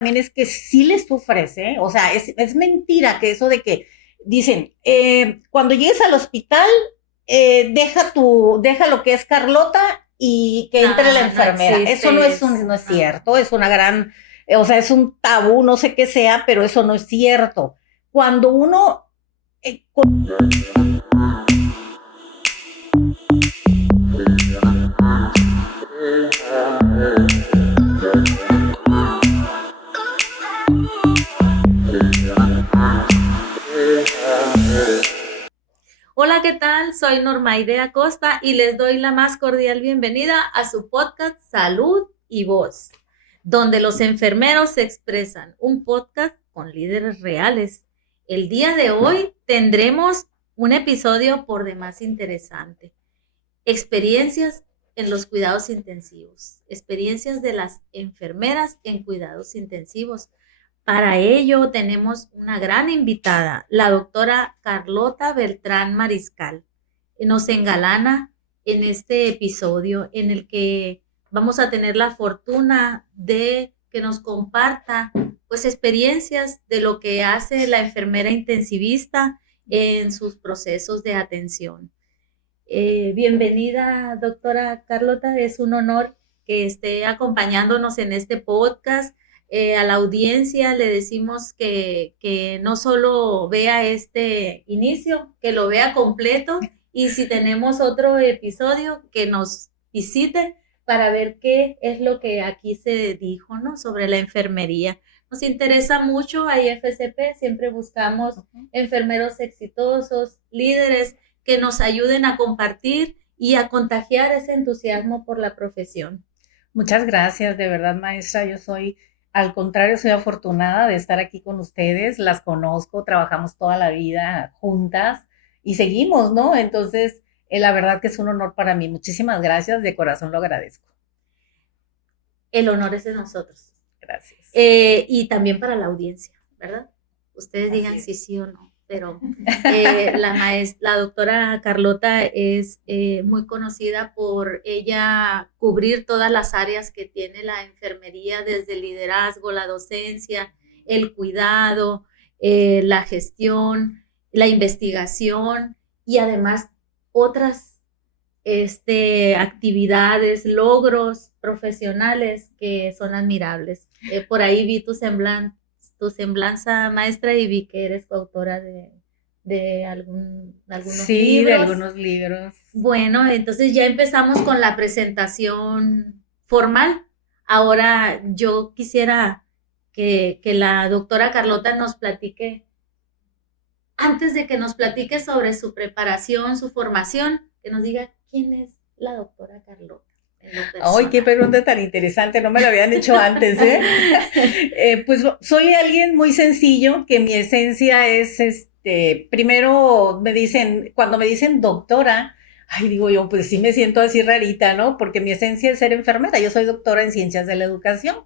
también es que sí les sufres, ¿eh? O sea, es mentira que eso de que dicen, cuando llegues al hospital, deja lo que es Carlota y que entre la No, no enfermera. Eso existe no eso, es no. cierto, es una gran, o sea, es un tabú, no sé qué sea, pero eso no es cierto. Cuando uno eh, Hola, ¿qué tal? Soy Normaide Acosta y les doy la más cordial bienvenida a su podcast Salud y Voz, donde los enfermeros se expresan, un podcast con líderes reales. El día de hoy tendremos un episodio por demás interesante. Experiencias en los cuidados intensivos, experiencias de las enfermeras en cuidados intensivos. Para ello tenemos una gran invitada, la doctora Carlota Beltrán Mariscal. Nos engalana en este episodio en el que vamos a tener la fortuna de que nos comparta pues experiencias de lo que hace la enfermera intensivista en sus procesos de atención. Bienvenida, doctora Carlota. Es un honor que esté acompañándonos en este podcast. A la audiencia le decimos que no solo vea este inicio, que lo vea completo y si tenemos otro episodio, que nos visite para ver qué es lo que aquí se dijo, ¿no? Sobre la enfermería. Nos interesa mucho a IFCP, siempre buscamos enfermeros exitosos, líderes que nos ayuden a compartir y a contagiar ese entusiasmo por la profesión. muchas gracias, de verdad, maestra. Yo soy, al contrario, soy afortunada de estar aquí con ustedes. Las conozco, trabajamos toda la vida juntas y seguimos, ¿no? Entonces, la verdad que es un honor para mí. Muchísimas gracias, de corazón lo agradezco. El honor es de nosotros. Gracias. Y también para la audiencia, ¿verdad? Ustedes Así digan es. sí, sí o no, pero la doctora Carlota es muy conocida por ella cubrir todas las áreas que tiene la enfermería, desde el liderazgo, la docencia, el cuidado, la gestión, la investigación y además otras actividades, logros profesionales que son admirables. Por ahí vi tu semblanza maestra y vi que eres coautora de algunos Sí, de libros. algunos libros. Bueno, entonces ya empezamos con la presentación formal. Ahora yo quisiera que la doctora Carlota nos platique, antes de que nos platique sobre su preparación, su formación, que nos diga quién es la doctora Carlota en lo Ay, qué personal. pregunta tan interesante, no me lo habían hecho antes, ¿eh? Pues soy alguien muy sencillo, que mi esencia es, primero me dicen, cuando me dicen doctora, ay, digo yo, pues sí me siento así rarita, ¿no? Porque mi esencia es ser enfermera, yo soy doctora en ciencias de la educación,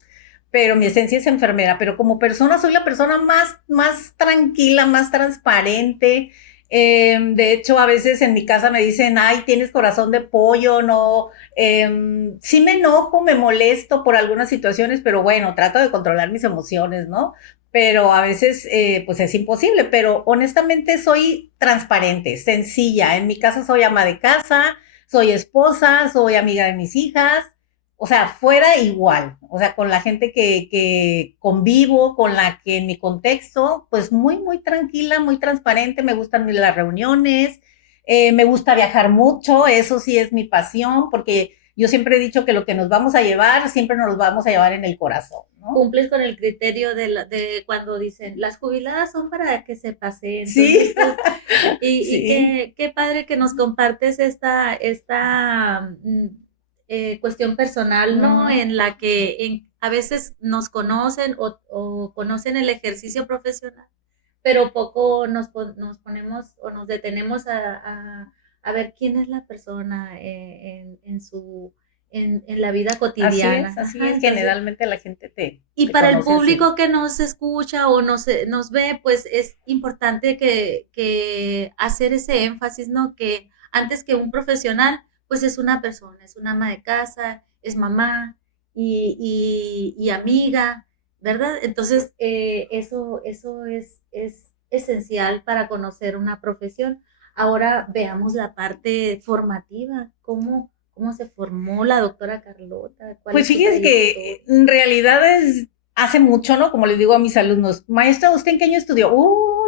pero mi esencia es enfermera, pero como persona soy la persona más tranquila, más transparente. De hecho, a veces en mi casa me dicen, ay, tienes corazón de pollo, no, sí me enojo, me molesto por algunas situaciones, pero bueno, trato de controlar mis emociones, ¿no? Pero a veces, pues es imposible, pero honestamente soy transparente, sencilla. En mi casa soy ama de casa, soy esposa, soy amiga de mis hijas, o sea, fuera igual, o sea, con la gente que convivo, con la que en mi contexto, pues muy tranquila, muy transparente, me gustan las reuniones, me gusta viajar mucho, eso sí es mi pasión, porque yo siempre he dicho que lo que nos vamos a llevar, siempre nos lo vamos a llevar en el corazón, ¿no? Cumples con el criterio de cuando dicen las jubiladas son para que se pase. Sí, Entonces tú, y sí. qué padre que nos compartes cuestión personal, ¿no? Mm, En la que a veces nos conocen o conocen el ejercicio profesional, pero poco nos ponemos o nos detenemos a ver quién es la persona en la vida cotidiana. así Ajá, es. entonces, Generalmente la gente y te para el conoce así. público que nos escucha o nos ve, pues es importante que hacer ese énfasis, ¿no? Que antes que un profesional, pues es una persona, es una ama de casa, es mamá y amiga ¿verdad? Entonces, eso es esencial para conocer una profesión. Ahora veamos la parte formativa, cómo se formó la doctora Carlota, cuál Pues es su fíjense trayectoria. que en realidad es hace mucho, ¿no? Como les digo a mis alumnos, maestra, ¿usted en qué año estudió?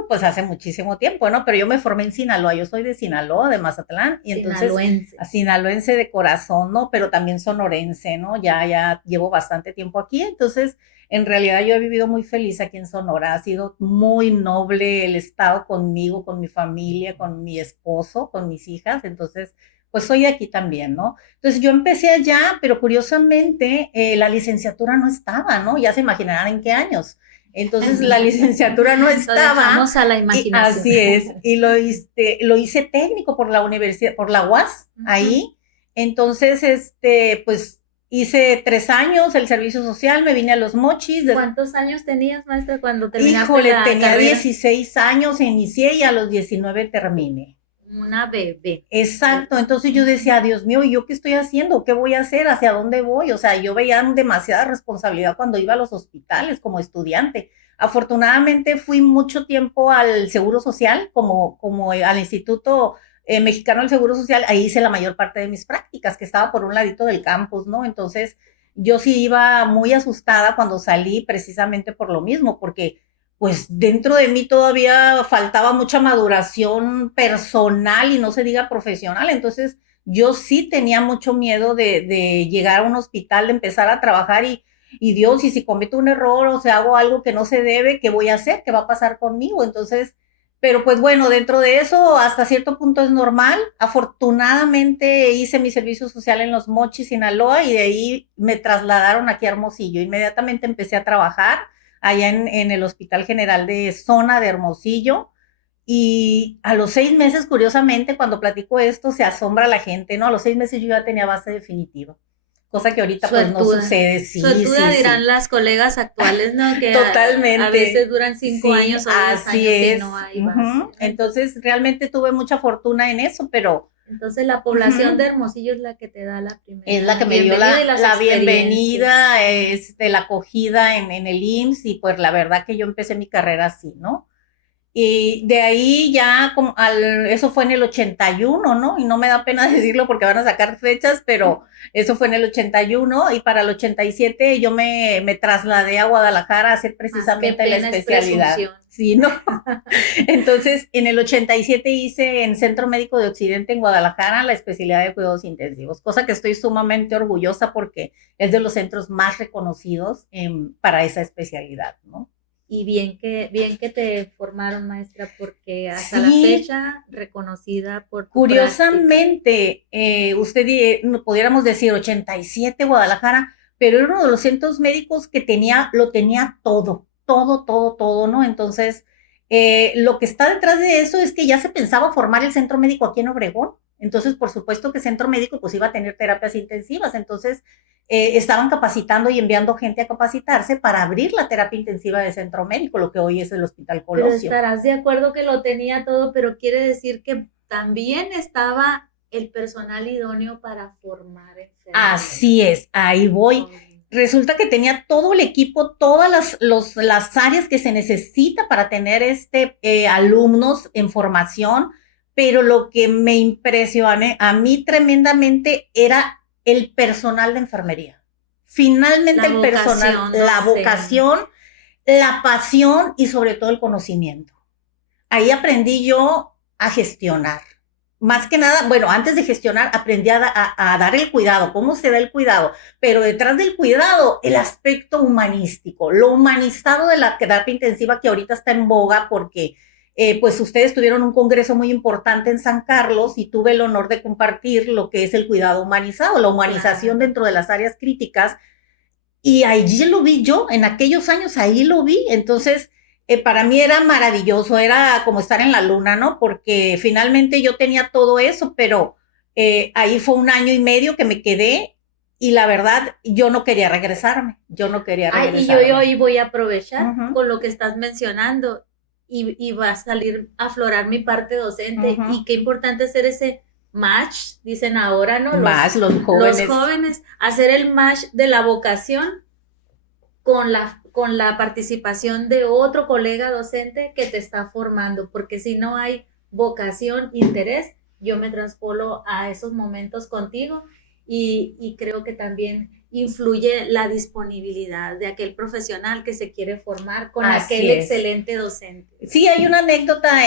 Pues hace muchísimo tiempo, ¿no? Pero yo me formé en Sinaloa, yo soy de Sinaloa, de Mazatlán, y entonces Sinaloense. sinaloense de corazón, ¿no? Pero también sonorense, ¿no? Ya llevo bastante tiempo aquí, entonces en realidad yo he vivido muy feliz aquí en Sonora, ha sido muy noble el estado conmigo, con mi familia, con mi esposo, con mis hijas, entonces pues soy de aquí también, ¿no? Entonces yo empecé allá, pero curiosamente la licenciatura no estaba, ¿no? Ya se imaginarán en qué años. Entonces la licenciatura no Lo estaba, dejamos a la y imaginación. así es, y lo hice técnico por la universidad, por la UAS, ahí. Entonces, pues hice 3 años el servicio social, me vine a Los Mochis. ¿Cuántos años tenías, maestra, cuando terminaste Híjole, la tenía carrera? 16 años, inicié y a los 19 terminé. Una bebé. Exacto, entonces yo decía, Dios mío, ¿y yo qué estoy haciendo? ¿Qué voy a hacer? ¿Hacia dónde voy? O sea, yo veía demasiada responsabilidad cuando iba a los hospitales como estudiante. Afortunadamente fui mucho tiempo al Seguro Social, como al Instituto Mexicano del Seguro Social, ahí hice la mayor parte de mis prácticas, que estaba por un ladito del campus, ¿no? Entonces yo sí iba muy asustada cuando salí precisamente por lo mismo, porque pues dentro de mí todavía faltaba mucha maduración personal y no se diga profesional. Entonces yo sí tenía mucho miedo de llegar a un hospital, de empezar a trabajar y Dios, y si cometo un error o sea, hago algo que no se debe, ¿qué voy a hacer? ¿Qué va a pasar conmigo? Entonces, pero pues bueno, dentro de eso hasta cierto punto es normal. Afortunadamente hice mi servicio social en Los Mochis, Sinaloa, y de ahí me trasladaron aquí a Hermosillo. Inmediatamente empecé a trabajar allá en el Hospital General de Zona de Hermosillo. Y a los 6 meses, curiosamente, cuando platico esto, se asombra la gente, ¿no? A los 6 meses yo ya tenía base definitiva, cosa que ahorita pues no Suertuda. sucede. Sí, Suertuda sí, dirán sí. las colegas actuales, ¿no? Que a veces Totalmente. duran 5 años Sí, o 10 así años y no es. hay base, ¿no? Entonces, realmente tuve mucha fortuna en eso, pero Entonces la población de Hermosillo es la que te da la es la primera que me dio bienvenida y las la experiencias. bienvenida, la acogida en el IMSS, y pues la verdad que yo empecé mi carrera así, ¿no? Y de ahí ya, eso fue en el 81, ¿no? Y no me da pena decirlo porque van a sacar fechas, pero eso fue en el 81 y para el 87 yo me trasladé a Guadalajara a hacer Más que precisamente la pena es especialidad. presunción. Sí, ¿no? Entonces, en el 87 hice en Centro Médico de Occidente en Guadalajara la especialidad de cuidados intensivos, cosa que estoy sumamente orgullosa porque es de los centros más reconocidos para esa especialidad, ¿no? Y bien que te formaron, maestra, porque hasta la Sí, fecha reconocida por tu práctica. curiosamente, pudiéramos decir 87 Guadalajara, pero era uno de los centros médicos que lo tenía todo, todo, todo, todo, ¿no? Entonces, lo que está detrás de eso es que ya se pensaba formar el centro médico aquí en Obregón. Entonces, por supuesto que centro médico pues iba a tener terapias intensivas. Entonces, estaban capacitando y enviando gente a capacitarse para abrir la terapia intensiva de centro médico, lo que hoy es el Hospital Pero Colosio. estarás de acuerdo que lo tenía todo, pero quiere decir que también estaba el personal idóneo para formar enfermeras. Así es, ahí voy. Resulta que tenía todo el equipo, todas las áreas que se necesita para tener alumnos en formación, pero lo que me impresionó a mí tremendamente era el personal de enfermería. Finalmente La el personal, vocación la docente. vocación, la pasión y sobre todo el conocimiento. Ahí aprendí yo a gestionar. Más que nada, bueno, antes de gestionar, aprendí a dar el cuidado, cómo se da el cuidado, pero detrás del cuidado, el aspecto humanístico, lo humanizado de la terapia intensiva que ahorita está en boga porque pues ustedes tuvieron un congreso muy importante en San Carlos y tuve el honor de compartir lo que es el cuidado humanizado, la humanización Claro. dentro de las áreas críticas, y allí lo vi yo, en aquellos años ahí lo vi. Entonces, para mí era maravilloso, era como estar en la luna, ¿no? Porque finalmente yo tenía todo eso, pero ahí fue un año y medio que me quedé y la verdad yo no quería regresarme, yo no quería Ay, y yo regresarme. hoy voy a aprovechar Uh-huh, con lo que estás mencionando y va a salir a aflorar mi parte docente. uh-huh. Y qué importante hacer ese match, dicen ahora, ¿no? Más los Los jóvenes. jóvenes, hacer el match de la vocación con la participación de otro colega docente que te está formando, porque si no hay vocación, interés, yo me transpolo a esos momentos contigo y creo que también influye la disponibilidad de aquel profesional que se quiere formar con aquel excelente docente. Sí, hay una anécdota,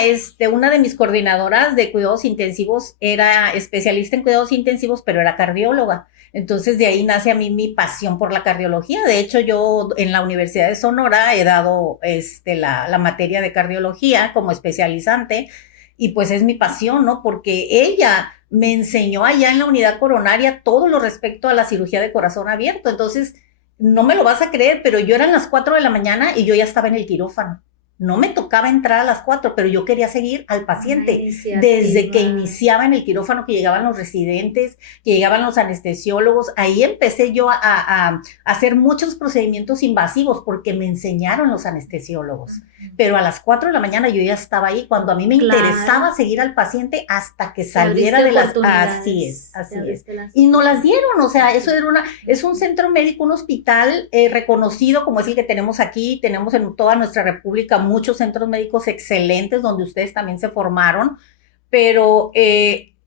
una de mis coordinadoras de cuidados intensivos era especialista en cuidados intensivos, pero era cardióloga. Entonces de ahí nace a mí mi pasión por la cardiología. De hecho, yo en la Universidad de Sonora he dado la materia de cardiología como especializante y pues es mi pasión, ¿no? Porque ella me enseñó allá en la unidad coronaria todo lo respecto a la cirugía de corazón abierto. Entonces, no me lo vas a creer, pero yo eran las 4 de la mañana y yo ya estaba en el quirófano. No me tocaba entrar a las 4, pero yo quería seguir al paciente desde que iniciaba en el quirófano, que llegaban los residentes, que llegaban los anestesiólogos. Ahí empecé yo a hacer muchos procedimientos invasivos porque me enseñaron los anestesiólogos. Pero a las 4 de la mañana yo ya estaba ahí cuando a mí me interesaba seguir al paciente hasta que saliera de las... Así es. Y no las dieron, o sea, eso es un centro médico, un hospital reconocido como es el que tenemos aquí, tenemos en toda nuestra república muchos centros médicos excelentes donde ustedes también se formaron, pero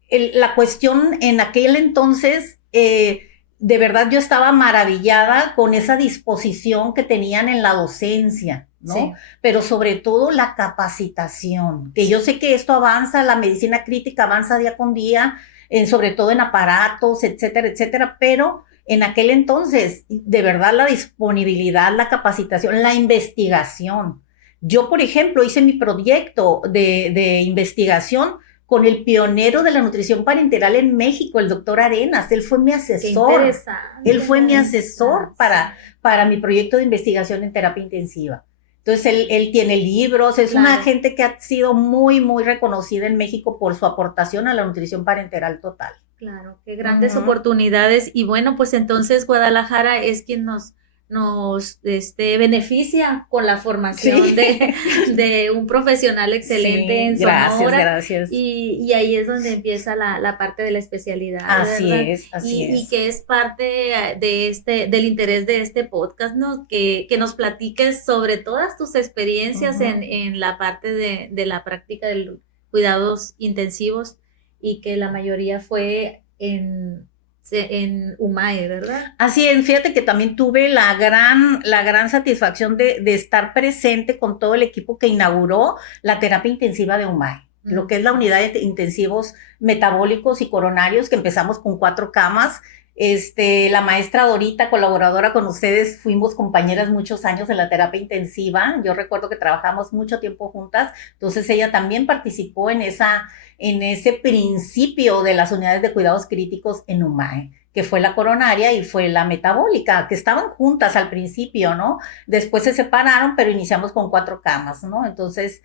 la cuestión en aquel entonces, de verdad yo estaba maravillada con esa disposición que tenían en la docencia, ¿no? Sí. Pero sobre todo la capacitación, que yo sé que esto avanza, la medicina crítica avanza día con día, sobre todo en aparatos, etcétera, etcétera, pero en aquel entonces, de verdad, la disponibilidad, la capacitación, la investigación. Yo, por ejemplo, hice mi proyecto de investigación con el pionero de la nutrición parenteral en México, el doctor Arenas. Él fue mi asesor. Él fue mi asesor para mi proyecto de investigación en terapia intensiva. Entonces, él tiene libros, es una gente que ha sido muy, muy reconocida en México por su aportación a la nutrición parenteral total. Claro, qué grandes oportunidades. Y bueno, pues entonces Guadalajara es quien nos beneficia con la formación de un profesional excelente en Sonora. Gracias. Y ahí es donde empieza la parte de la especialidad. Así ¿verdad? es. Y que es parte del interés de este podcast, ¿no? Que nos platiques sobre todas tus experiencias en la parte de la práctica de cuidados intensivos y que la mayoría fue en UMAE, ¿verdad? Así es, fíjate que también tuve la gran satisfacción de estar presente con todo el equipo que inauguró la terapia intensiva de UMAE, lo que es la unidad de intensivos metabólicos y coronarios, que empezamos con 4 camas. La maestra Dorita, colaboradora con ustedes, fuimos compañeras muchos años en la terapia intensiva. Yo recuerdo que trabajamos mucho tiempo juntas, entonces ella también participó en ese principio de las unidades de cuidados críticos en UMAE, que fue la coronaria y fue la metabólica, que estaban juntas al principio, ¿no? Después se separaron, pero iniciamos con 4 camas, ¿no? Entonces,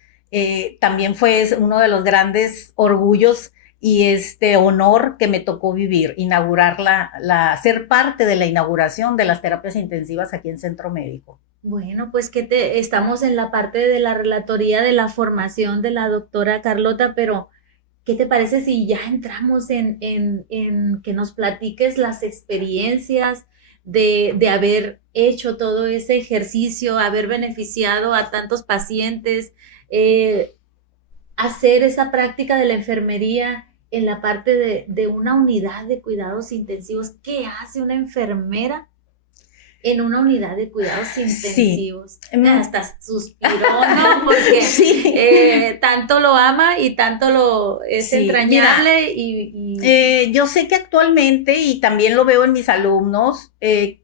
también fue uno de los grandes orgullos y honor que me tocó vivir, inaugurar ser parte de la inauguración de las terapias intensivas aquí en Centro Médico. Bueno, pues estamos en la parte de la relatoría de la formación de la doctora Carlota, pero ¿qué te parece si ya entramos en que nos platiques las experiencias de haber hecho todo ese ejercicio, haber beneficiado a tantos pacientes, hacer esa práctica de la enfermería en la parte de una unidad de cuidados intensivos? ¿Qué hace una enfermera en una unidad de cuidados intensivos? Sí. Hasta suspiró, ¿no? Porque tanto lo ama y tanto es entrañable. Mira, yo sé que actualmente, y también lo veo en mis alumnos,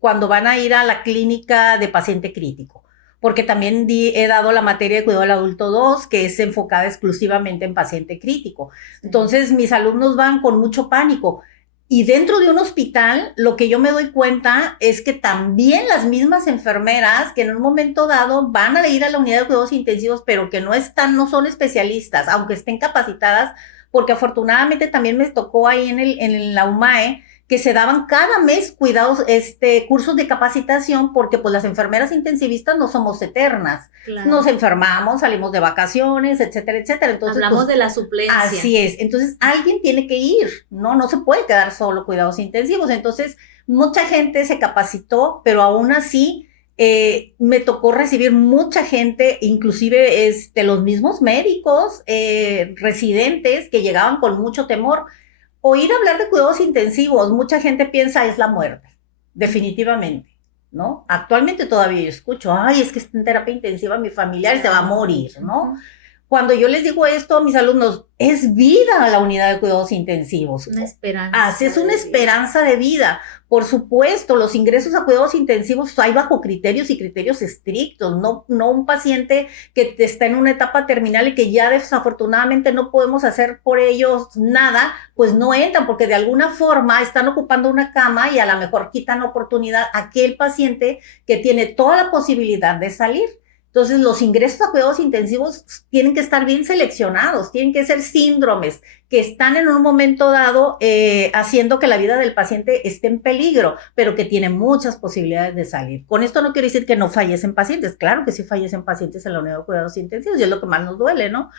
cuando van a ir a la clínica de paciente crítico, porque también he dado la materia de cuidado del adulto 2, que es enfocada exclusivamente en paciente crítico. Entonces, mis alumnos van con mucho pánico. Y dentro de un hospital, lo que yo me doy cuenta es que también las mismas enfermeras que en un momento dado van a ir a la unidad de cuidados intensivos, pero que no son especialistas, aunque estén capacitadas, porque afortunadamente también me tocó ahí en la UMAE, que se daban cada mes cursos de capacitación, porque pues las enfermeras intensivistas no somos eternas. Claro. Nos enfermamos, salimos de vacaciones, etcétera, etcétera. Entonces, hablamos de la suplencia. Así es. Entonces, alguien tiene que ir, no se puede quedar solo cuidados intensivos. Entonces, mucha gente se capacitó, pero aún así me tocó recibir mucha gente, inclusive los mismos médicos, residentes que llegaban con mucho temor. Oír hablar de cuidados intensivos, mucha gente piensa es la muerte, definitivamente, ¿no? Actualmente todavía yo escucho, ay, es que está en terapia intensiva, mi familiar se va a morir, ¿no? Cuando yo les digo esto a mis alumnos, es vida la unidad de cuidados intensivos. Una esperanza. Así es, una esperanza de vida. Por supuesto, los ingresos a cuidados intensivos hay bajo criterios y criterios estrictos, no un paciente que está en una etapa terminal y que ya desafortunadamente no podemos hacer por ellos nada, pues no entran, porque de alguna forma están ocupando una cama y a lo mejor quitan oportunidad a aquel paciente que tiene toda la posibilidad de salir. Entonces, los ingresos a cuidados intensivos tienen que estar bien seleccionados, tienen que ser síndromes que están en un momento dado haciendo que la vida del paciente esté en peligro, pero que tienen muchas posibilidades de salir. Con esto no quiero decir que no fallecen pacientes, claro que sí fallecen pacientes en la unidad de cuidados intensivos y es lo que más nos duele, ¿no?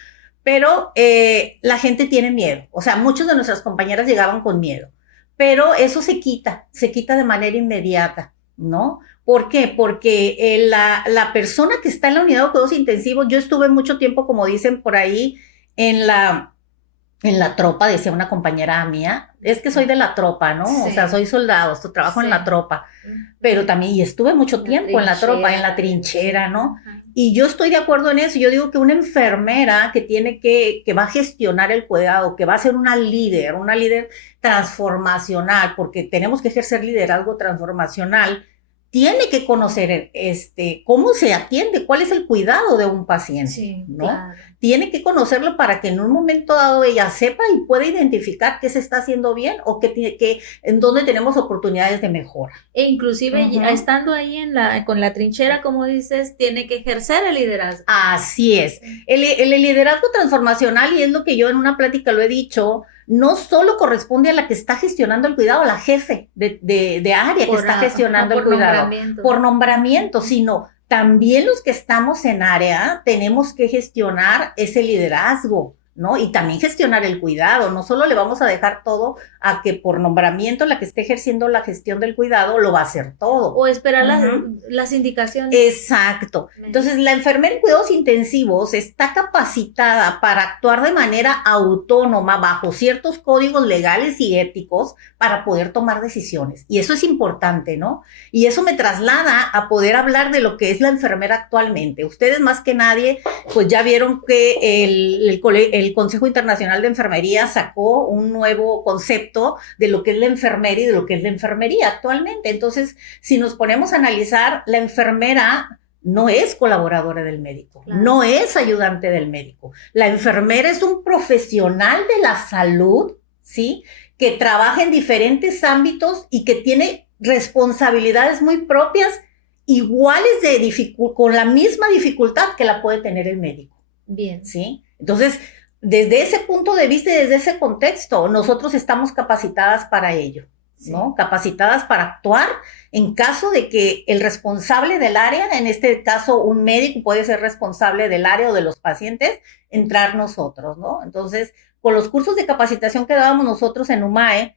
Pero la gente tiene miedo, o sea, muchos de nuestras compañeras llegaban con miedo, pero eso se quita de manera inmediata, ¿no? ¿Por qué? Porque la persona que está en la unidad de cuidados intensivos, yo estuve mucho tiempo, como dicen por ahí, en la tropa, decía una compañera mía, es que soy de la tropa, ¿no? Sí. O sea, soy soldado, trabajo en la tropa, pero también, y estuve mucho tiempo en la tropa, en la trinchera, ¿no? Y yo estoy de acuerdo en eso, yo digo que una enfermera que va a gestionar el cuidado, que va a ser una líder transformacional, porque tenemos que ejercer liderazgo transformacional, tiene que conocer cómo se atiende, cuál es el cuidado de un paciente, sí, ¿no? Claro. Tiene que conocerlo para que en un momento dado ella sepa y pueda identificar qué se está haciendo bien o en dónde tenemos oportunidades de mejora. E inclusive estando ahí con la trinchera, como dices, tiene que ejercer el liderazgo. Así es. El liderazgo transformacional, y es lo que yo en una plática lo he dicho, no solo corresponde a la que está gestionando el cuidado, la jefe de área que está gestionando el cuidado, por nombramiento, sino también los que estamos en área tenemos que gestionar ese liderazgo, ¿no? Y también gestionar el cuidado, no solo le vamos a dejar todo a que por nombramiento la que esté ejerciendo la gestión del cuidado lo va a hacer todo. O esperar las indicaciones. Exacto. Entonces, la enfermera en cuidados intensivos está capacitada para actuar de manera autónoma bajo ciertos códigos legales y éticos para poder tomar decisiones. Y eso es importante, ¿no? Y eso me traslada a poder hablar de lo que es la enfermera actualmente. Ustedes más que nadie, pues ya vieron que el Consejo Internacional de Enfermería sacó un nuevo concepto de lo que es la enfermera y de lo que es la enfermería actualmente. Entonces, si nos ponemos a analizar, la enfermera no es colaboradora del médico, claro, no es ayudante del médico. La enfermera es un profesional de la salud, ¿sí? Que trabaja en diferentes ámbitos y que tiene responsabilidades muy propias, iguales con la misma dificultad que la puede tener el médico. Bien. ¿Sí? Entonces, desde ese punto de vista y desde ese contexto, nosotros estamos capacitadas para ello, ¿no? Sí. Capacitadas para actuar en caso de que el responsable del área, en este caso un médico puede ser responsable del área o de los pacientes, entrar nosotros, ¿no? Entonces, con los cursos de capacitación que dábamos nosotros en UMAE,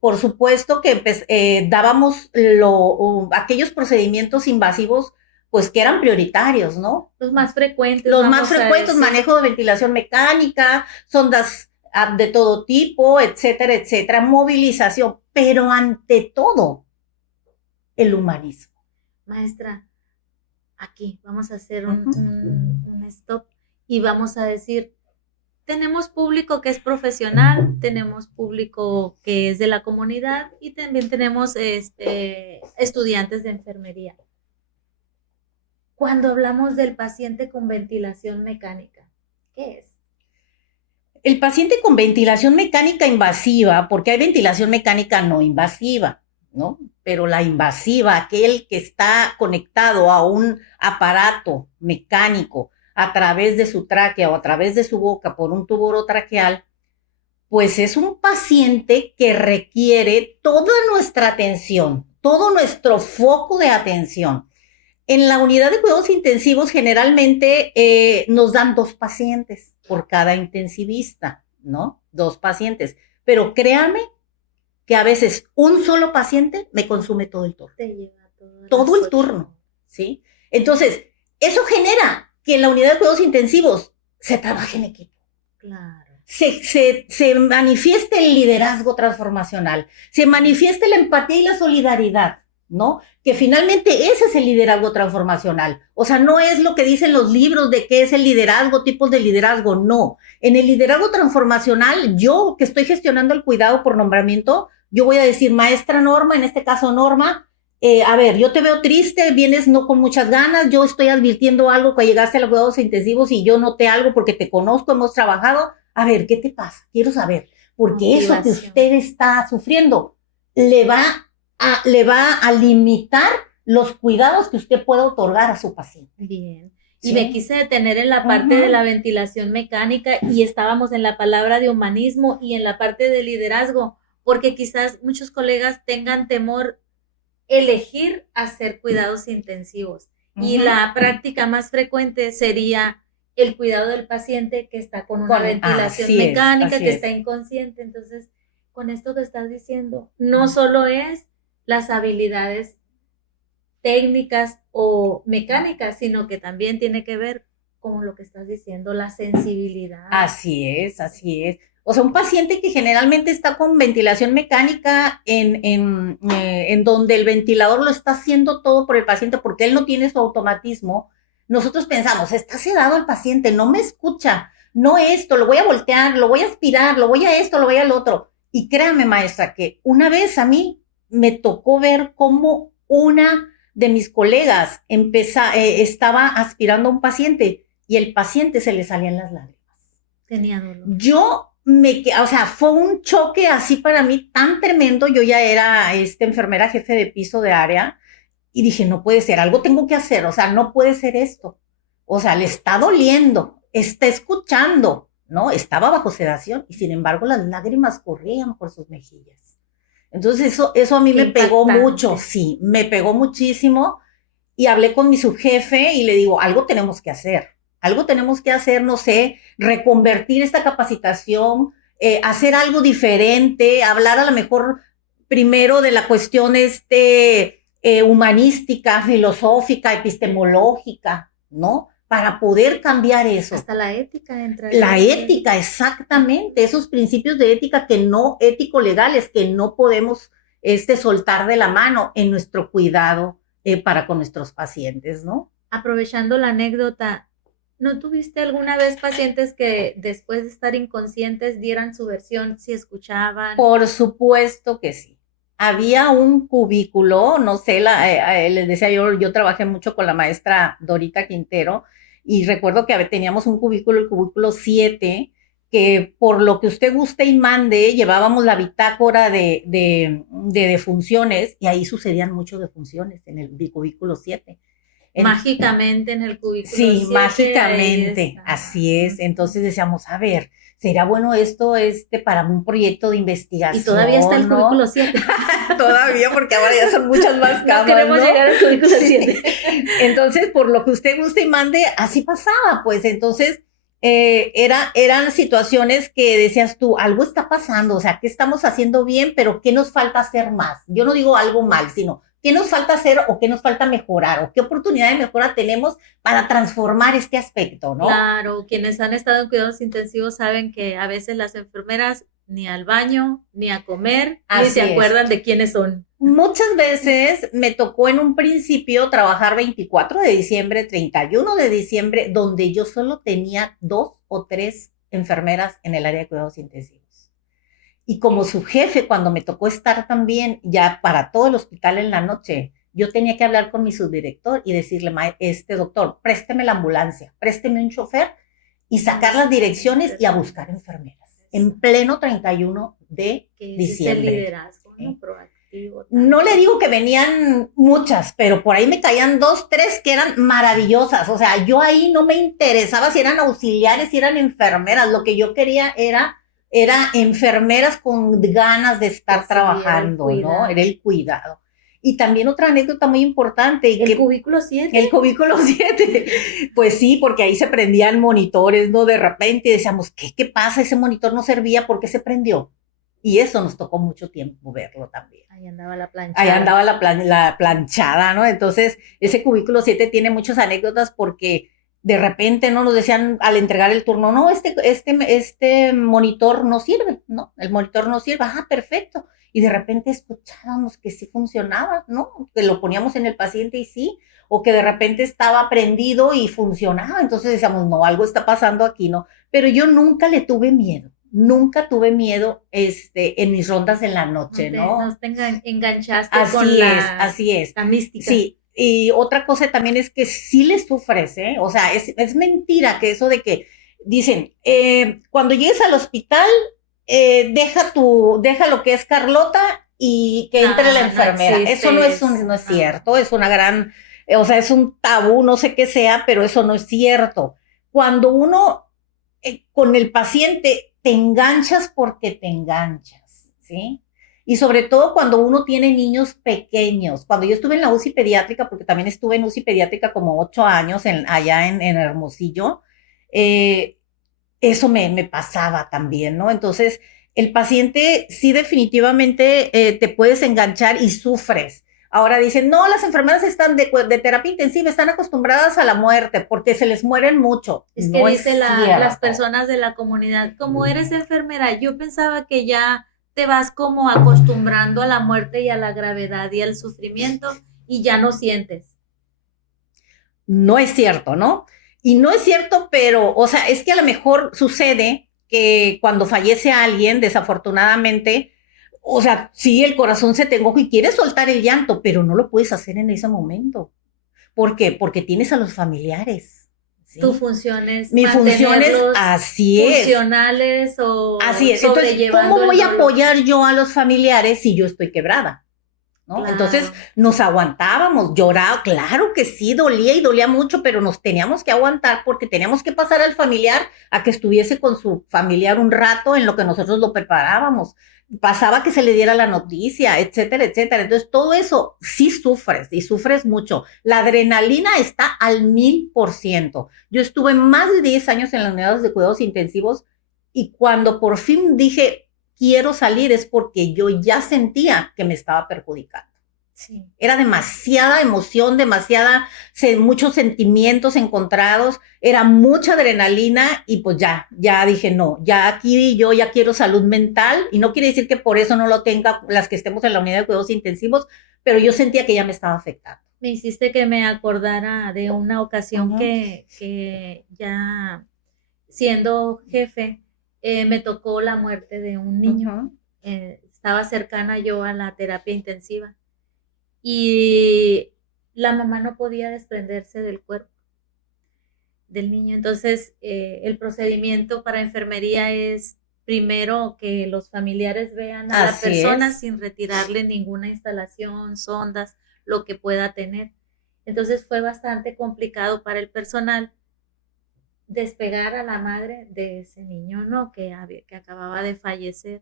por supuesto que dábamos aquellos procedimientos invasivos pues que eran prioritarios, ¿no? Los más frecuentes. Los más frecuentes, manejo de ventilación mecánica, sondas de todo tipo, etcétera, etcétera, movilización, pero ante todo, el humanismo. Maestra, aquí vamos a hacer un stop y vamos a decir, tenemos público que es profesional, tenemos público que es de la comunidad y también tenemos estudiantes de enfermería. Cuando hablamos del paciente con ventilación mecánica, ¿qué es? El paciente con ventilación mecánica invasiva, porque hay ventilación mecánica no invasiva, ¿no? Pero la invasiva, aquel que está conectado a un aparato mecánico a través de su tráquea o a través de su boca por un tubo orotraqueal, pues es un paciente que requiere toda nuestra atención, todo nuestro foco de atención. En la unidad de cuidados intensivos generalmente nos dan 2 pacientes por cada intensivista, ¿no? 2 pacientes. Pero créame que a veces un solo paciente me consume todo el turno. Te lleva todo el turno, ¿sí? Entonces, eso genera que en la unidad de cuidados intensivos se trabaje en equipo. Claro. Se manifieste el liderazgo transformacional, se manifieste la empatía y la solidaridad, ¿no? Que finalmente ese es el liderazgo transformacional. O sea, no es lo que dicen los libros de qué es el liderazgo, tipos de liderazgo, no. En el liderazgo transformacional, yo que estoy gestionando el cuidado por nombramiento, yo voy a decir, maestra Norma, en este caso Norma, a ver, yo te veo triste, vienes no con muchas ganas, yo estoy advirtiendo algo que llegaste a los cuidados intensivos y yo noté algo porque te conozco, hemos trabajado. A ver, ¿qué te pasa? Quiero saber, porque eso que usted está sufriendo le va a limitar los cuidados que usted pueda otorgar a su paciente. Bien. Y me quise detener en la parte de la ventilación mecánica y estábamos en la palabra de humanismo y en la parte de liderazgo, porque quizás muchos colegas tengan temor elegir hacer cuidados intensivos. Y la práctica más frecuente sería el cuidado del paciente que está con una ventilación mecánica, que está inconsciente. Entonces, con esto que estás diciendo, no solo es las habilidades técnicas o mecánicas, sino que también tiene que ver con lo que estás diciendo, la sensibilidad. Así es, así es. O sea, un paciente que generalmente está con ventilación mecánica en donde el ventilador lo está haciendo todo por el paciente porque él no tiene su automatismo, nosotros pensamos, está sedado el paciente, no me escucha, no esto, lo voy a voltear, lo voy a aspirar, lo voy a esto, lo voy al otro. Y créame, maestra, que una vez a mí me tocó ver cómo una de mis colegas estaba aspirando a un paciente y el paciente se le salían las lágrimas. Tenía dolor. O sea, fue un choque así para mí tan tremendo. Yo ya era enfermera jefe de piso de área y dije, no puede ser, algo tengo que hacer, o sea, no puede ser esto. O sea, le está doliendo, está escuchando, ¿no? Estaba bajo sedación y sin embargo las lágrimas corrían por sus mejillas. Entonces eso a mí me pegó mucho, sí, me pegó muchísimo y hablé con mi subjefe y le digo, algo tenemos que hacer, no sé, reconvertir esta capacitación, hacer algo diferente, hablar a lo mejor primero de la cuestión humanística, filosófica, epistemológica, ¿no? Para poder cambiar eso. Hasta la ética entra. La ética, exactamente, esos principios de ética ético-legales que no podemos soltar de la mano en nuestro cuidado para con nuestros pacientes, ¿no? Aprovechando la anécdota, ¿no tuviste alguna vez pacientes que después de estar inconscientes dieran su versión si escuchaban? Por supuesto que sí. Había un cubículo, no sé, les decía yo trabajé mucho con la maestra Dorita Quintero y recuerdo que teníamos un cubículo, el cubículo 7, que por lo que usted guste y mande, llevábamos la bitácora de defunciones y ahí sucedían muchas defunciones en el cubículo 7. Mágicamente en el cubículo 7. Sí, mágicamente, así es. Entonces decíamos, a ver, ¿será bueno esto para un proyecto de investigación? Y todavía está el cubículo 7. Todavía, porque ahora ya son muchas más camas, no queremos llegar al cubículo 7. Entonces, por lo que usted guste y mande, así pasaba, pues. Entonces, eran situaciones que decías tú, algo está pasando, o sea, ¿qué estamos haciendo bien, pero qué nos falta hacer más? Yo no digo algo mal, sino ¿qué nos falta hacer o qué nos falta mejorar? ¿O qué oportunidad de mejora tenemos para transformar este aspecto, no? Claro, quienes han estado en cuidados intensivos saben que a veces las enfermeras ni al baño, ni a comer, ni se acuerdan de quiénes son. Muchas veces me tocó en un principio trabajar 24 de diciembre, 31 de diciembre, donde yo solo tenía 2 o 3 enfermeras en el área de cuidados intensivos. Y como su jefe, cuando me tocó estar también ya para todo el hospital en la noche, yo tenía que hablar con mi subdirector y decirle, doctor, présteme la ambulancia, présteme un chofer y sacar las direcciones y a buscar enfermeras. En pleno 31 de diciembre. Es el liderazgo, ¿no? Proactivo. No le digo que venían muchas, pero por ahí me caían 2, 3 que eran maravillosas. O sea, yo ahí no me interesaba si eran auxiliares, si eran enfermeras. Lo que yo quería era enfermeras con ganas de estar trabajando, ¿no? Era el cuidado. Y también otra anécdota muy importante. ¿El cubículo 7? El cubículo 7. Pues sí, porque ahí se prendían monitores, ¿no? De repente decíamos, ¿qué pasa? Ese monitor no servía, ¿por qué se prendió? Y eso nos tocó mucho tiempo verlo también. Ahí andaba la plancha. Ahí andaba la planchada, ¿no? Entonces, ese cubículo 7 tiene muchas anécdotas porque de repente no nos decían al entregar el turno, no, este monitor no sirve, ¿no? El monitor no sirve, perfecto. Y de repente escuchábamos que sí funcionaba, ¿no? Que lo poníamos en el paciente y sí, o que de repente estaba prendido y funcionaba. Entonces decíamos, no, algo está pasando aquí, ¿no? Pero yo nunca le tuve miedo. Nunca tuve miedo en mis rondas en la noche, ¿no? No te enganchaste con así es. La mística. Sí, y otra cosa también es que sí le sufres, ¿eh? O sea, es mentira que eso de que dicen, cuando llegues al hospital, deja lo que es Carlota y que entre la enfermera. No eso no es cierto, es una gran, o sea, es un tabú, no sé qué sea, pero eso no es cierto. Cuando uno con el paciente te enganchas porque te enganchas, ¿sí? Y sobre todo cuando uno tiene niños pequeños. Cuando yo estuve en la UCI pediátrica, porque también estuve en UCI pediátrica como 8 años allá en Hermosillo, eso me pasaba también, ¿no? Entonces, el paciente sí definitivamente te puedes enganchar y sufres. Ahora dicen, no, las enfermeras están de terapia intensiva, están acostumbradas a la muerte porque se les mueren mucho. Es que no dice las personas de la comunidad, como eres enfermera, yo pensaba que ya te vas como acostumbrando a la muerte y a la gravedad y al sufrimiento y ya no sientes. No es cierto, ¿no? Y no es cierto, pero, o sea, es que a lo mejor sucede que cuando fallece alguien, desafortunadamente, o sea, sí, el corazón se te encoge y quieres soltar el llanto, pero no lo puedes hacer en ese momento. ¿Por qué? Porque tienes a los familiares. ¿Sí? Tu función es mi función es, así funcionales o así es. Entonces, ¿cómo voy a apoyar yo a los familiares si yo estoy quebrada? ¿No? Claro. Entonces nos aguantábamos, lloraba, claro que sí, dolía y dolía mucho, pero nos teníamos que aguantar porque teníamos que pasar al familiar a que estuviese con su familiar un rato en lo que nosotros lo preparábamos. Pasaba que se le diera la noticia, etcétera, etcétera. Entonces todo eso sí sufres y sufres mucho. La adrenalina está al 1000%. Yo estuve más de 10 años en las unidades de cuidados intensivos y cuando por fin dije, quiero salir, es porque yo ya sentía que me estaba perjudicando. Sí. Era demasiada emoción, muchos sentimientos encontrados, era mucha adrenalina y pues ya dije, no, ya aquí yo ya quiero salud mental y no quiere decir que por eso no lo tenga las que estemos en la unidad de cuidados intensivos, pero yo sentía que ya me estaba afectando. Me hiciste que me acordara de una ocasión que ya siendo jefe, me tocó la muerte de un niño. Estaba cercana yo a la terapia intensiva y la mamá no podía desprenderse del cuerpo del niño. Entonces, el procedimiento para enfermería es primero que los familiares vean a la persona sin retirarle ninguna instalación, sondas, lo que pueda tener. Entonces, fue bastante complicado para el personal despegar a la madre de ese niño, ¿no? Que acababa de fallecer.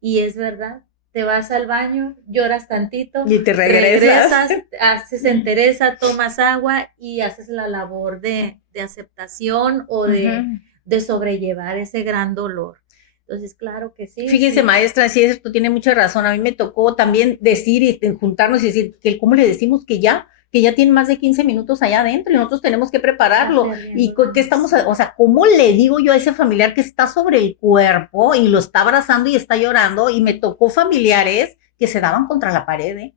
Y es verdad, te vas al baño, lloras tantito, y te regresas haces entereza, tomas agua y haces la labor de aceptación o de sobrellevar ese gran dolor. Entonces, claro que sí. Fíjese, maestra, sí, esto tiene mucha razón. A mí me tocó también decir y juntarnos y decir que cómo le decimos que ya tiene más de 15 minutos allá adentro y nosotros tenemos que prepararlo. Y que estamos, o sea, ¿cómo le digo yo a ese familiar que está sobre el cuerpo y lo está abrazando y está llorando? Y me tocó familiares que se daban contra la pared, ¿eh?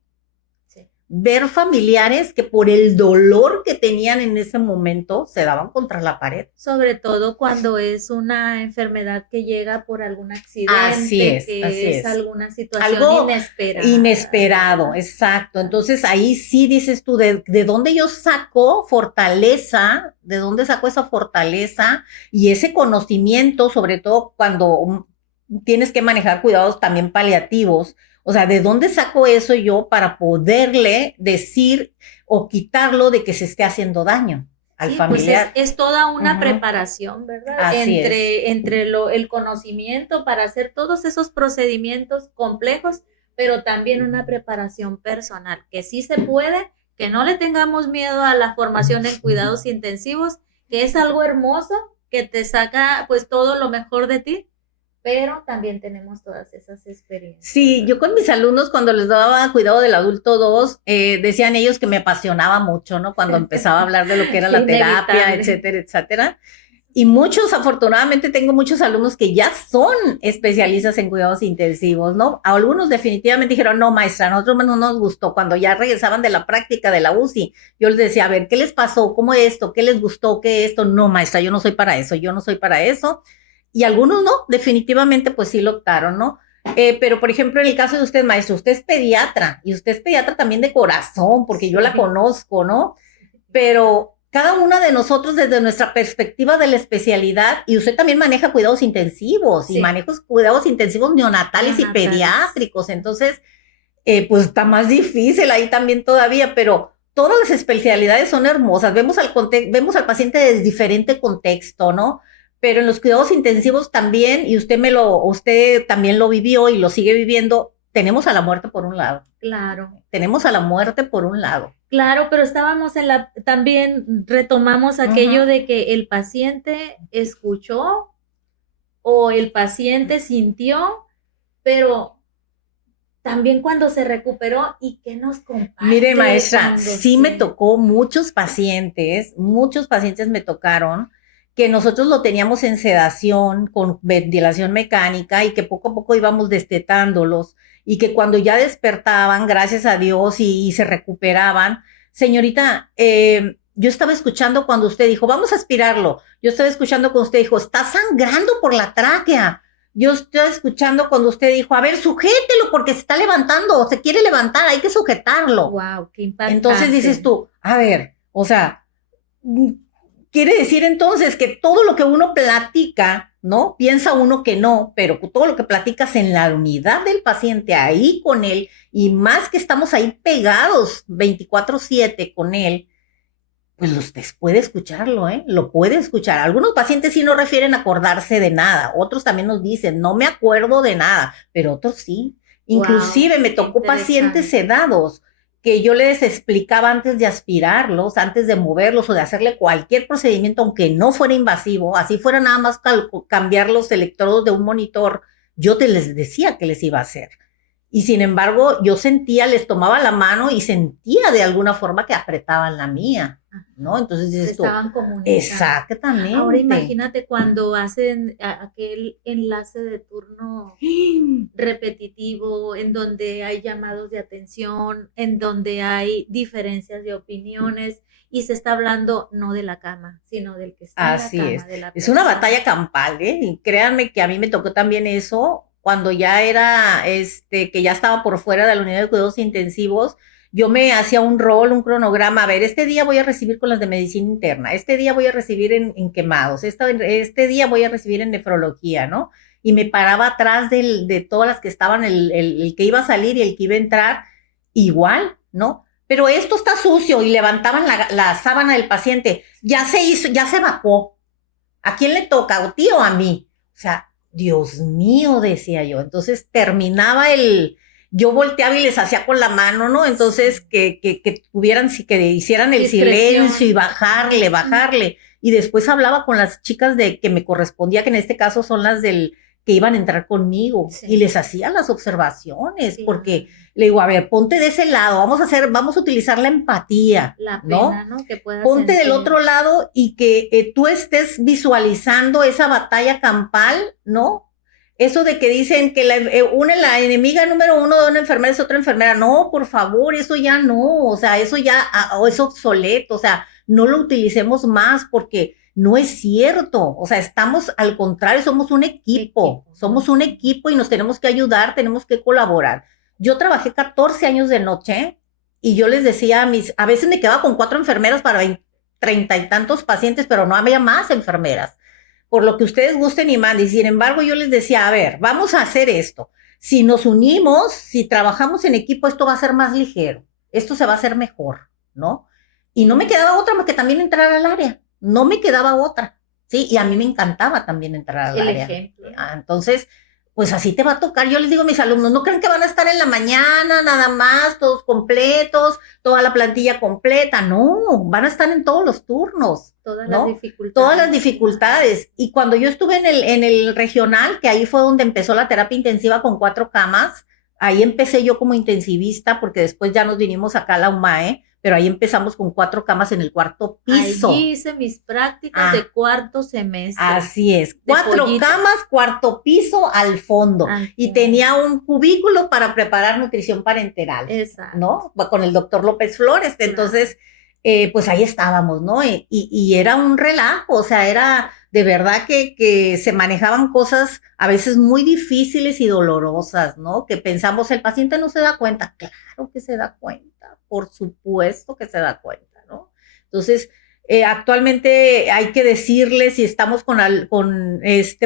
Ver familiares que por el dolor que tenían en ese momento se daban contra la pared. Sobre todo cuando es una enfermedad que llega por algún accidente, así es. Alguna situación algo inesperada. Inesperado, exacto. Entonces ahí sí dices tú, ¿de dónde yo saco fortaleza? ¿De dónde saco esa fortaleza? Y ese conocimiento, sobre todo cuando tienes que manejar cuidados también paliativos. O sea, ¿de dónde saco eso yo para poderle decir o quitarlo de que se esté haciendo daño al familiar? Pues es toda una preparación, ¿verdad? Así entre el conocimiento para hacer todos esos procedimientos complejos, pero también una preparación personal, que sí se puede, que no le tengamos miedo a la formación en cuidados intensivos, que es algo hermoso, que te saca pues todo lo mejor de ti, pero también tenemos todas esas experiencias. Sí, yo con mis alumnos cuando les daba cuidado del adulto 2, decían ellos que me apasionaba mucho, ¿no? Cuando empezaba a hablar de lo que era la terapia, Inevitable. etcétera, etcétera. Y muchos, afortunadamente, tengo muchos alumnos que ya son especialistas en cuidados intensivos, ¿no? A algunos definitivamente dijeron, no, maestra, a nosotros no nos gustó. Cuando ya regresaban de la práctica de la UCI, yo les decía, a ver, ¿qué les pasó? ¿Cómo esto? ¿Qué les gustó? ¿Qué esto? No, maestra, yo no soy para eso, yo no soy para eso. Y algunos no, definitivamente, pues sí lo optaron, ¿no? Pero, por ejemplo, en el caso de usted, maestro, usted es pediatra, y usted es pediatra también de corazón, porque yo la conozco, ¿no? Pero cada una de nosotros desde nuestra perspectiva de la especialidad, y usted también maneja cuidados intensivos, y maneja cuidados intensivos neonatales y pediátricos, entonces, pues está más difícil ahí también todavía, pero todas las especialidades son hermosas, vemos al paciente desde diferente contexto, ¿no? Pero en los cuidados intensivos también, y usted también lo vivió y lo sigue viviendo, tenemos a la muerte por un lado. Claro. Tenemos a la muerte por un lado. Claro, pero estábamos también retomamos aquello de que el paciente escuchó o el paciente sintió, pero también cuando se recuperó y qué nos comparte. Mire, maestra, sí me tocó muchos pacientes me tocaron que nosotros lo teníamos en sedación con ventilación mecánica y que poco a poco íbamos destetándolos y que cuando ya despertaban, gracias a Dios, y se recuperaban, señorita, yo estaba escuchando cuando usted dijo, vamos a aspirarlo, yo estaba escuchando cuando usted dijo, está sangrando por la tráquea, yo estoy escuchando cuando usted dijo, a ver, sujételo porque se está levantando, se quiere levantar, hay que sujetarlo. Wow, qué impactante. Entonces dices tú, a ver, o sea, quiere decir entonces que todo lo que uno platica, ¿no? Piensa uno que no, pero todo lo que platicas en la unidad del paciente, ahí con él, y más que estamos ahí pegados 24/7 con él, pues usted puede escucharlo, ¿eh? Lo puede escuchar. Algunos pacientes sí no refieren a acordarse de nada, otros también nos dicen, no me acuerdo de nada, pero otros sí. Inclusive me tocó pacientes sedados que yo les explicaba antes de aspirarlos, antes de moverlos o de hacerle cualquier procedimiento, aunque no fuera invasivo, así fuera nada más cambiar los electrodos de un monitor, yo les decía que les iba a hacer. Y sin embargo, yo sentía, les tomaba la mano y sentía de alguna forma que apretaban la mía, ¿no? Entonces dices tú, estaban comunicando. Exactamente. Ahora imagínate cuando hacen aquel enlace de turno repetitivo, en donde hay llamados de atención, en donde hay diferencias de opiniones, y se está hablando no de la cama, sino del que está Así en la es. cama de la Es persona. una batalla campal, ¿eh? Y créanme que a mí me tocó también eso cuando ya era, que ya estaba por fuera de la unidad de cuidados intensivos. Yo me hacía un rol, un cronograma. A ver, este día voy a recibir con las de medicina interna, este día voy a recibir en quemados, este día voy a recibir en nefrología, ¿no? Y me paraba atrás de todas las que estaban, el que iba a salir y el que iba a entrar, igual, ¿no? Pero esto está sucio, y levantaban la sábana del paciente, ya se hizo, ya se evacuó. ¿A quién le toca? ¿A ti o a mí? O sea, Dios mío, decía yo. Entonces terminaba yo volteaba y les hacía con la mano, ¿no? Entonces que hicieran el silencio y bajarle. Y después hablaba con las chicas que me correspondía, que en este caso son las que iban a entrar conmigo, y les hacía las observaciones, porque le digo, a ver, ponte de ese lado, vamos a utilizar la empatía, la pena, ¿no? Que puedas ponte sentir. del otro lado y que tú estés visualizando esa batalla campal, ¿no? Eso de que dicen que la enemiga número 1 de una enfermera es otra enfermera. No, por favor, eso ya no, o sea, eso ya es obsoleto, o sea, no lo utilicemos más porque no es cierto, o sea, al contrario, somos un equipo, y nos tenemos que ayudar, tenemos que colaborar. Yo trabajé 14 años de noche y yo les decía a veces me quedaba con 4 enfermeras para 30 y tantos pacientes, pero no había más enfermeras, por lo que ustedes gusten y manden. Sin embargo, yo les decía, a ver, vamos a hacer esto. Si nos unimos, si trabajamos en equipo, esto va a ser más ligero, esto se va a hacer mejor, ¿no? Y no me quedaba otra más que también entrar al área. No me quedaba otra, ¿sí? Y a mí me encantaba también entrar al área. Ejemplo. Entonces, pues así te va a tocar. Yo les digo a mis alumnos, no crean que van a estar en la mañana nada más, todos completos, toda la plantilla completa. No, van a estar en todos los turnos, Todas ¿no? las dificultades. Todas las dificultades. Y cuando yo estuve en el regional, que ahí fue donde empezó la terapia intensiva con 4 camas, ahí empecé yo como intensivista, porque después ya nos vinimos acá a la UMAE, pero ahí empezamos con 4 camas en el 4º piso. Allí hice mis prácticas de 4º semestre. Así es, 4 camas, 4º piso al fondo. Y tenía un cubículo para preparar nutrición parenteral. Exacto. ¿No? Con el doctor López Flores. Entonces, pues ahí estábamos, ¿no? Y era un relajo, o sea, era de verdad que se manejaban cosas a veces muy difíciles y dolorosas, ¿no? Que pensamos, el paciente no se da cuenta. Claro que se da cuenta. Por supuesto que se da cuenta, ¿no? Entonces, actualmente hay que decirles, si estamos con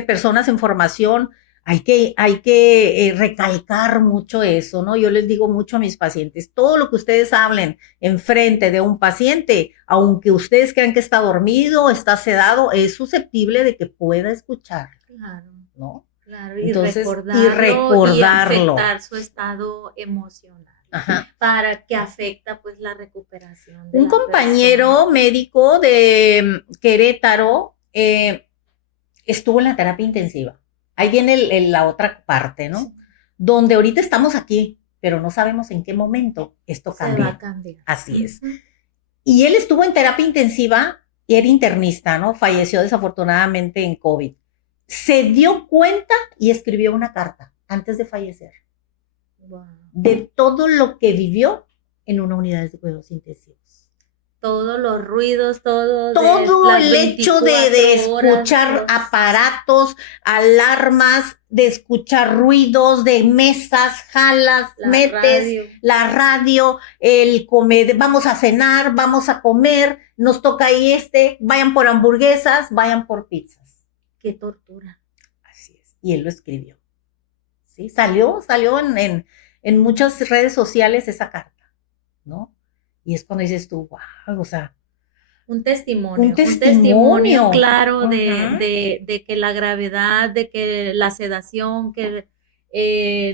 personas en formación, hay que recalcar mucho eso, ¿no? Yo les digo mucho a mis pacientes, todo lo que ustedes hablen enfrente de un paciente, aunque ustedes crean que está dormido, está sedado, es susceptible de que pueda escuchar, claro, ¿no? Claro, entonces, y recordarlo y afectar su estado emocional. Ajá. Para que afecta pues la recuperación. Un compañero médico de Querétaro estuvo en la terapia intensiva. Ahí viene la otra parte, ¿no? Donde ahorita estamos aquí, pero no sabemos en qué momento esto cambia. Se va a cambiar. Así es. Y él estuvo en terapia intensiva y era internista, ¿no? Falleció desafortunadamente en COVID. Se dio cuenta y escribió una carta antes de fallecer. Wow. De todo lo que vivió en una unidad de cuidados intensivos. Todos los ruidos, todo el hecho de escuchar aparatos, alarmas, de escuchar ruidos, de mesas, jalas, la radio, el comer, vamos a cenar, vamos a comer, nos toca ahí vayan por hamburguesas, vayan por pizzas. Qué tortura. Así es. Y él lo escribió. ¿Sí? Salió en muchas redes sociales esa carta, ¿no? Y es cuando dices tú, wow, o sea. Un testimonio claro de que la gravedad, de que la sedación, que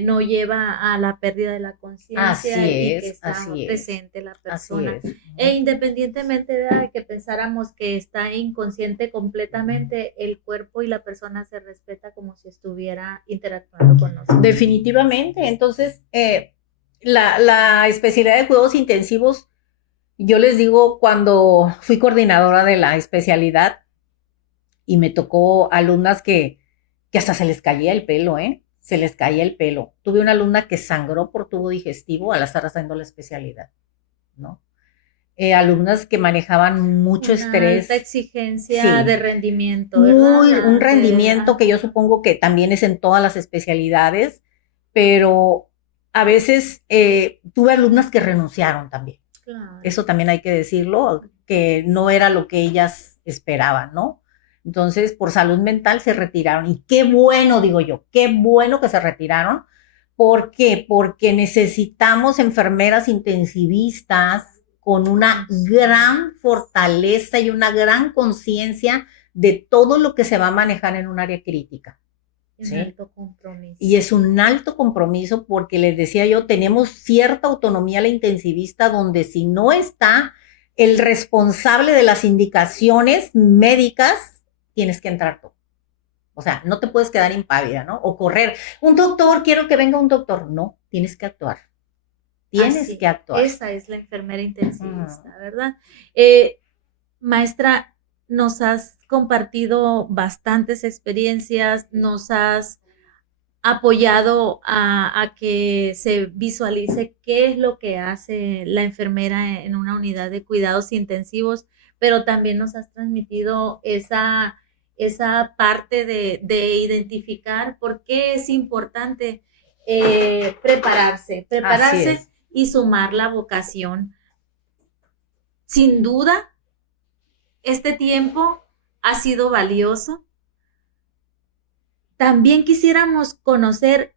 no lleva a la pérdida de la conciencia y que está presente la persona. E independientemente de que pensáramos que está inconsciente completamente, el cuerpo y la persona se respeta como si estuviera interactuando con nosotros. Definitivamente. Entonces, la especialidad de cuidados intensivos, yo les digo, cuando fui coordinadora de la especialidad y me tocó alumnas que hasta se les caía el pelo, se les caía el pelo. Tuve una alumna que sangró por tubo digestivo al estar haciendo la especialidad, ¿no? Alumnas que manejaban mucho estrés. Alta exigencia de rendimiento, ¿verdad? Un rendimiento que yo supongo que también es en todas las especialidades, pero a veces tuve alumnas que renunciaron también. Claro. Eso también hay que decirlo, que no era lo que ellas esperaban, ¿no? Entonces, por salud mental se retiraron. Y qué bueno, digo yo, qué bueno que se retiraron. ¿Por qué? Porque necesitamos enfermeras intensivistas con una gran fortaleza y una gran conciencia de todo lo que se va a manejar en un área crítica. ¿Sí? Un alto compromiso. Y es un alto compromiso porque les decía yo, tenemos cierta autonomía la intensivista donde si no está el responsable de las indicaciones médicas, tienes que entrar tú. O sea, no te puedes quedar impávida, ¿no? O correr. Un doctor, quiero que venga un doctor. No, tienes que actuar. Tienes que actuar. Esa es la enfermera intensivista, ¿verdad? Maestra, nos has compartido bastantes experiencias, nos has apoyado a que se visualice qué es lo que hace la enfermera en una unidad de cuidados intensivos, pero también nos has transmitido esa parte de identificar por qué es importante prepararse y sumar la vocación. Sin duda, este tiempo ha sido valioso. También quisiéramos conocer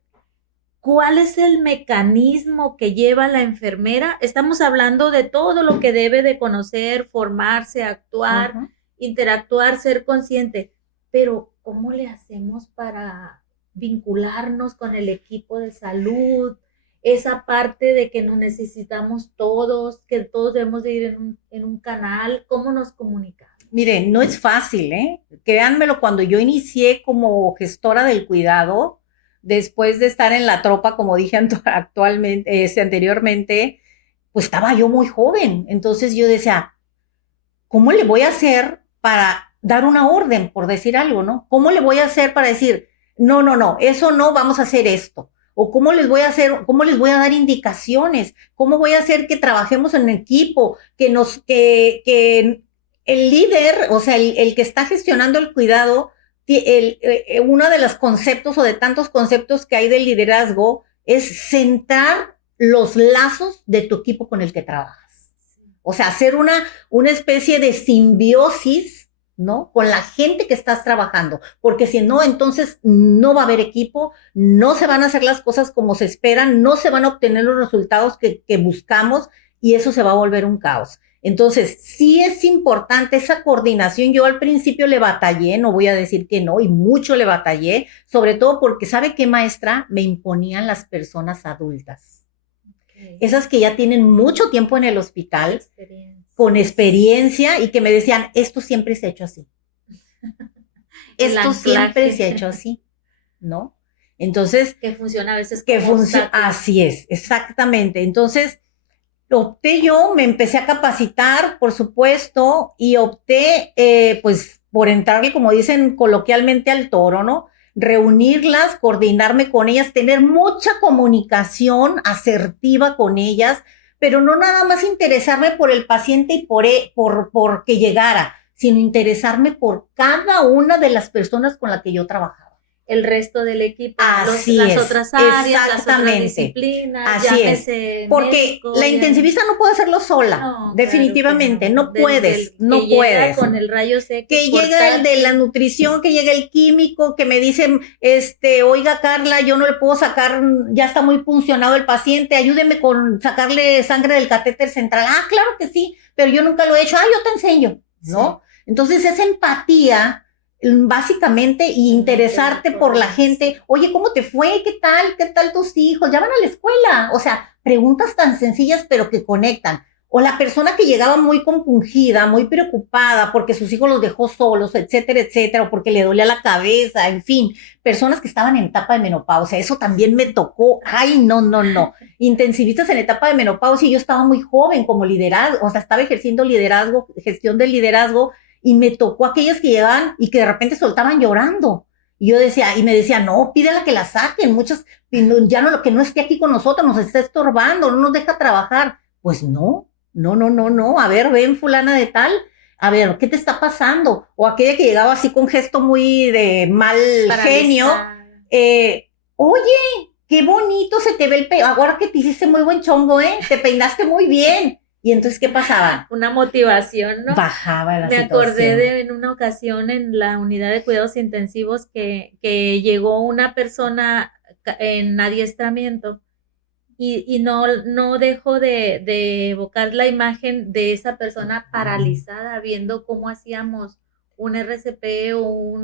cuál es el mecanismo que lleva la enfermera. Estamos hablando de todo lo que debe de conocer, formarse, actuar, interactuar, ser consciente. Pero, ¿cómo le hacemos para vincularnos con el equipo de salud, esa parte de que nos necesitamos todos, que todos debemos de ir en un canal, ¿cómo nos comunicamos? Miren, no es fácil, ¿eh? Créanmelo, cuando yo inicié como gestora del cuidado, después de estar en la tropa, como dije actualmente, anteriormente, pues estaba yo muy joven. Entonces yo decía, ¿cómo le voy a hacer para dar una orden, por decir algo, ¿no? ¿Cómo le voy a hacer para decir, no, no, no, eso no, vamos a hacer esto? O cómo les voy a hacer, cómo les voy a dar indicaciones, cómo voy a hacer que trabajemos en equipo, que el líder, o sea, el que está gestionando el cuidado, uno de los conceptos o de tantos conceptos que hay del liderazgo es centrar los lazos de tu equipo con el que trabajas. O sea, hacer una especie de simbiosis, ¿no? Con la gente que estás trabajando, porque si no, entonces no va a haber equipo, no se van a hacer las cosas como se esperan, no se van a obtener los resultados que buscamos y eso se va a volver un caos. Entonces, sí es importante esa coordinación. Yo al principio le batallé, no voy a decir que no, y mucho le batallé, sobre todo porque, ¿sabe qué, maestra? Me imponían las personas adultas. Esas que ya tienen mucho tiempo en el hospital, con experiencia y que me decían, esto siempre se ha hecho así. Esto siempre se ha hecho así, ¿no? Entonces. Que funciona a veces. Que funciona, así es, exactamente. Entonces, opté yo, me empecé a capacitar, por supuesto, y opté, pues, por entrarle, como dicen coloquialmente, al toro, ¿no? Reunirlas, coordinarme con ellas, tener mucha comunicación asertiva con ellas, pero no nada más interesarme por el paciente y por que llegara, sino interesarme por cada una de las personas con las que yo trabajaba. El resto del equipo, las otras áreas, las otras disciplinas. Así es, porque médico, la intensivista no puede hacerlo sola, no, definitivamente, claro no puedes, no puedes. Con el rayo X. Que llega el de la nutrición, que llega el químico, que me dicen, oiga Carla, yo no le puedo sacar, ya está muy puncionado el paciente, ayúdeme con sacarle sangre del catéter central. Ah, claro que sí, pero yo nunca lo he hecho. Ah, yo te enseño, ¿no? Sí. Entonces esa empatía, básicamente, y interesarte por la gente. Oye, ¿cómo te fue? ¿Qué tal tus hijos? ¿Ya van a la escuela? O sea, preguntas tan sencillas pero que conectan. O la persona que llegaba muy compungida, muy preocupada porque sus hijos los dejó solos, etcétera, etcétera, o porque le dolía la cabeza, en fin, personas que estaban en etapa de menopausia. Eso también me tocó. Ay, no. Intensivistas en etapa de menopausia, y yo estaba muy joven como liderazgo, o sea, estaba ejerciendo liderazgo, gestión del liderazgo, y me tocó aquellas que llegaban y que de repente soltaban llorando. Y yo decía, y me decía, no, pídela que la saquen, muchas, ya no, que no esté aquí con nosotros, nos está estorbando, no nos deja trabajar. Pues no, a ver, ven fulana de tal, a ver, ¿qué te está pasando? O aquella que llegaba así con gesto muy de mal genio, oye, qué bonito se te ve el pelo, ahora que te hiciste muy buen chongo, te peinaste muy bien. Y entonces, ¿qué pasaba? Una motivación, ¿no? Bajaba la situación. Me acordé de en una ocasión en la unidad de cuidados intensivos que llegó una persona en adiestramiento y no dejo de evocar la imagen de esa persona paralizada viendo cómo hacíamos un RCP o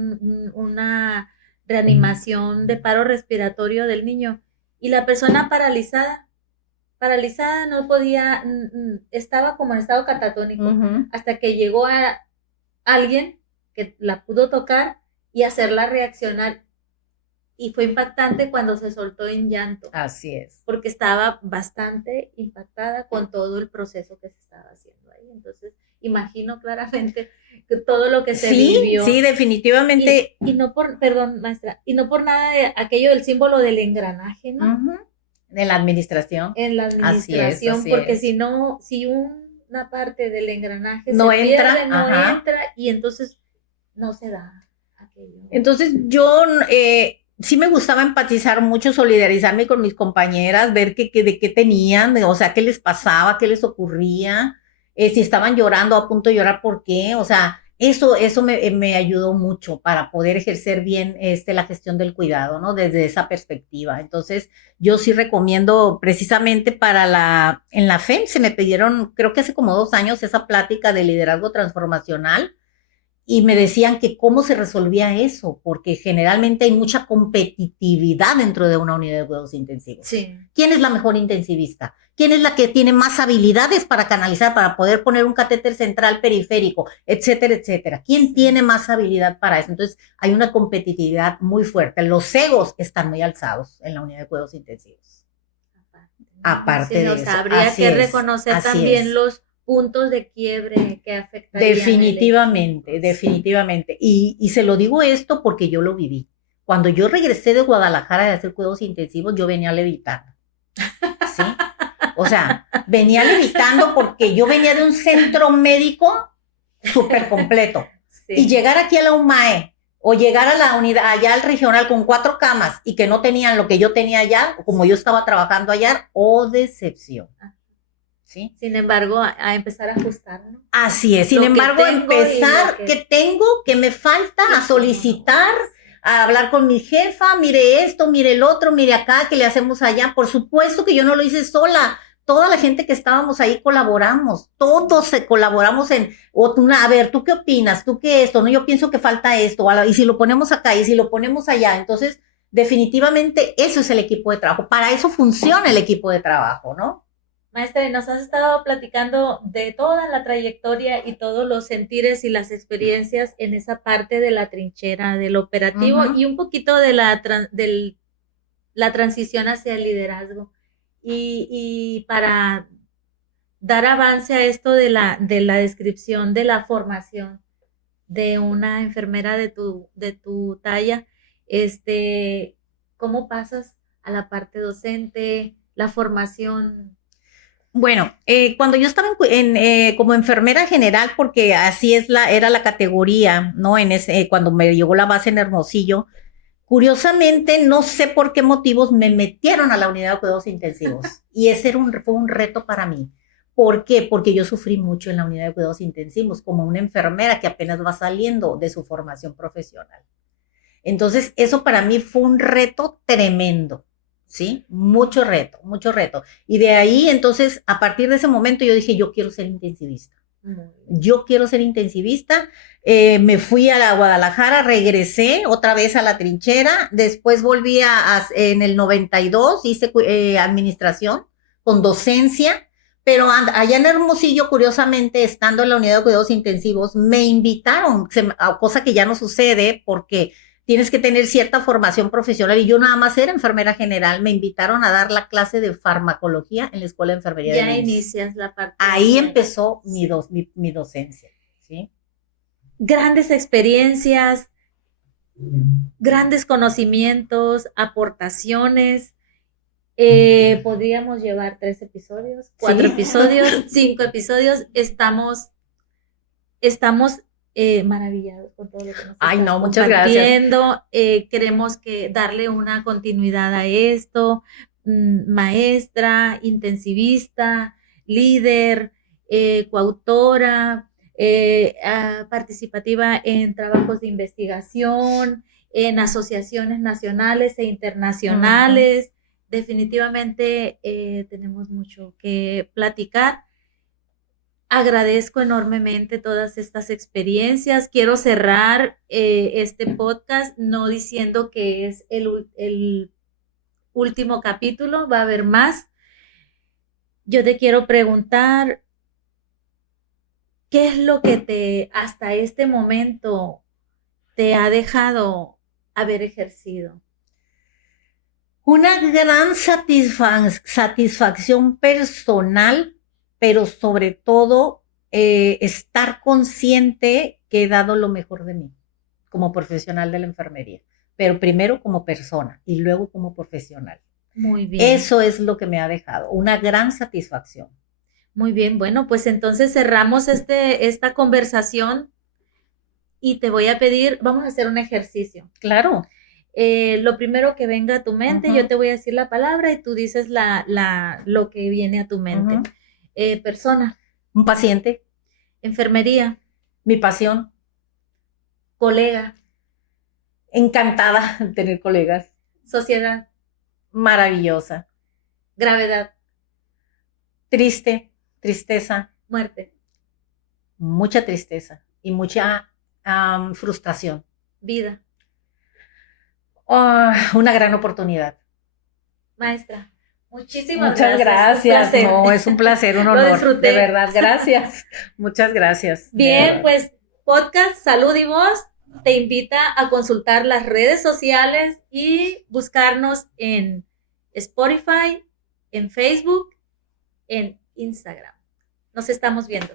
una reanimación de paro respiratorio del niño. Y la persona paralizada, no podía, estaba como en estado catatónico, hasta que llegó a alguien que la pudo tocar y hacerla reaccionar. Y fue impactante cuando se soltó en llanto. Así es. Porque estaba bastante impactada con todo el proceso que se estaba haciendo ahí. Entonces, imagino claramente que todo lo que se vivió. Sí, definitivamente. Y no por, perdón, maestra, y no por nada de aquello del símbolo del engranaje, ¿no? En la administración. En la administración, así porque si no, si una parte del engranaje no se entra, pierde, no entra, y entonces no se da aquello. Entonces yo sí me gustaba empatizar mucho, solidarizarme con mis compañeras, ver de qué tenían, o sea, qué les pasaba, qué les ocurría, si estaban llorando, a punto de llorar, ¿por qué? O sea, eso me ayudó mucho para poder ejercer bien la gestión del cuidado, ¿no? Desde esa perspectiva. Entonces, yo sí recomiendo precisamente en la FEM se me pidieron, creo que hace como 2 años, esa plática de liderazgo transformacional, y me decían que cómo se resolvía eso, porque generalmente hay mucha competitividad dentro de una unidad de cuidados intensivos. Sí. ¿Quién es la mejor intensivista? ¿Quién es la que tiene más habilidades para canalizar, para poder poner un catéter central periférico, etcétera, etcétera? ¿Quién tiene más habilidad para eso? Entonces, hay una competitividad muy fuerte. Los egos están muy alzados en la unidad de cuidados intensivos. Aparte Sí, de o eso, sea, habría que reconocer también los puntos de quiebre que afectarían. Definitivamente, definitivamente. Y se lo digo esto porque yo lo viví. Cuando yo regresé de Guadalajara de hacer cuidados intensivos, yo venía levitando. ¿Sí? O sea, venía levitando porque yo venía de un centro médico súper completo. Sí. Y llegar aquí a la UMAE o llegar a la unidad, allá al regional con 4 camas y que no tenían lo que yo tenía allá, como yo estaba trabajando allá, oh, decepción. ¿Sí? Sin embargo, a empezar a ajustar, ¿no? Así es. Sin embargo, empezar, ¿qué tengo? ¿Qué me falta? A solicitar, a hablar con mi jefa, mire esto, mire el otro, mire acá, ¿qué le hacemos allá? Por supuesto que yo no lo hice sola. Toda la gente que estábamos ahí colaboramos, todos colaboramos a ver, ¿tú qué opinas? ¿Tú qué esto? No, yo pienso que falta esto, y si lo ponemos acá, y si lo ponemos allá. Entonces, definitivamente eso es el equipo de trabajo. Para eso funciona el equipo de trabajo, ¿no? Maestra, nos has estado platicando de toda la trayectoria y todos los sentires y las experiencias en esa parte de la trinchera, del operativo y un poquito de la transición hacia el liderazgo. Y para dar avance a esto de la descripción de la formación de una enfermera de tu talla, ¿cómo pasas a la parte docente, la formación? Bueno, cuando yo estaba como enfermera general, porque así era la categoría, ¿no? Cuando me llegó la base en Hermosillo, curiosamente, no sé por qué motivos me metieron a la unidad de cuidados intensivos. Y ese fue un reto para mí. ¿Por qué? Porque yo sufrí mucho en la unidad de cuidados intensivos, como una enfermera que apenas va saliendo de su formación profesional. Entonces, eso para mí fue un reto tremendo. ¿Sí? Mucho reto, mucho reto. Y de ahí, entonces, a partir de ese momento, yo dije, yo quiero ser intensivista. Yo quiero ser intensivista. Me fui a la Guadalajara, regresé otra vez a la trinchera, después volví en el 92, hice administración con docencia, pero allá en Hermosillo, curiosamente, estando en la unidad de cuidados intensivos, me invitaron, cosa que ya no sucede porque tienes que tener cierta formación profesional y yo nada más era enfermera general, me invitaron a dar la clase de farmacología en la Escuela de Enfermería ya de IMSS. Inicias la parte. Ahí empezó mi docencia, ¿sí? Grandes experiencias, grandes conocimientos, aportaciones. Podríamos llevar 3 episodios, 4 episodios, 5 episodios. Estamos maravillados con todo lo que nos Ay, estás no, muchas gracias. Queremos darle una continuidad a esto. Maestra, intensivista, líder, coautora, participativa en trabajos de investigación, en asociaciones nacionales e internacionales. Definitivamente tenemos mucho que platicar. Agradezco enormemente todas estas experiencias. Quiero cerrar este podcast no diciendo que es el último capítulo, va a haber más. Yo te quiero preguntar, ¿qué es lo que hasta este momento te ha dejado haber ejercido? Una gran satisfacción personal, pero sobre todo estar consciente que he dado lo mejor de mí como profesional de la enfermería, pero primero como persona y luego como profesional. Muy bien. Eso es lo que me ha dejado, una gran satisfacción. Muy bien, bueno, pues entonces cerramos esta conversación y te voy a pedir, vamos a hacer un ejercicio. Claro. Lo primero que venga a tu mente, yo te voy a decir la palabra y tú dices lo que viene a tu mente. Persona. Un paciente. Enfermería. Mi pasión. Colega. Encantada de tener colegas. Sociedad. Maravillosa. Gravedad. Triste. Tristeza. Muerte. Mucha tristeza y mucha Frustración. Vida. Una gran oportunidad. Maestra, muchísimas Muchas gracias. gracias. No, es un placer, un Lo honor. disfruté. De verdad, gracias. Muchas gracias. Bien, pues Podcast Salud y Voz te invita a consultar las redes sociales y buscarnos en Spotify, en Facebook, en Instagram. Nos estamos viendo.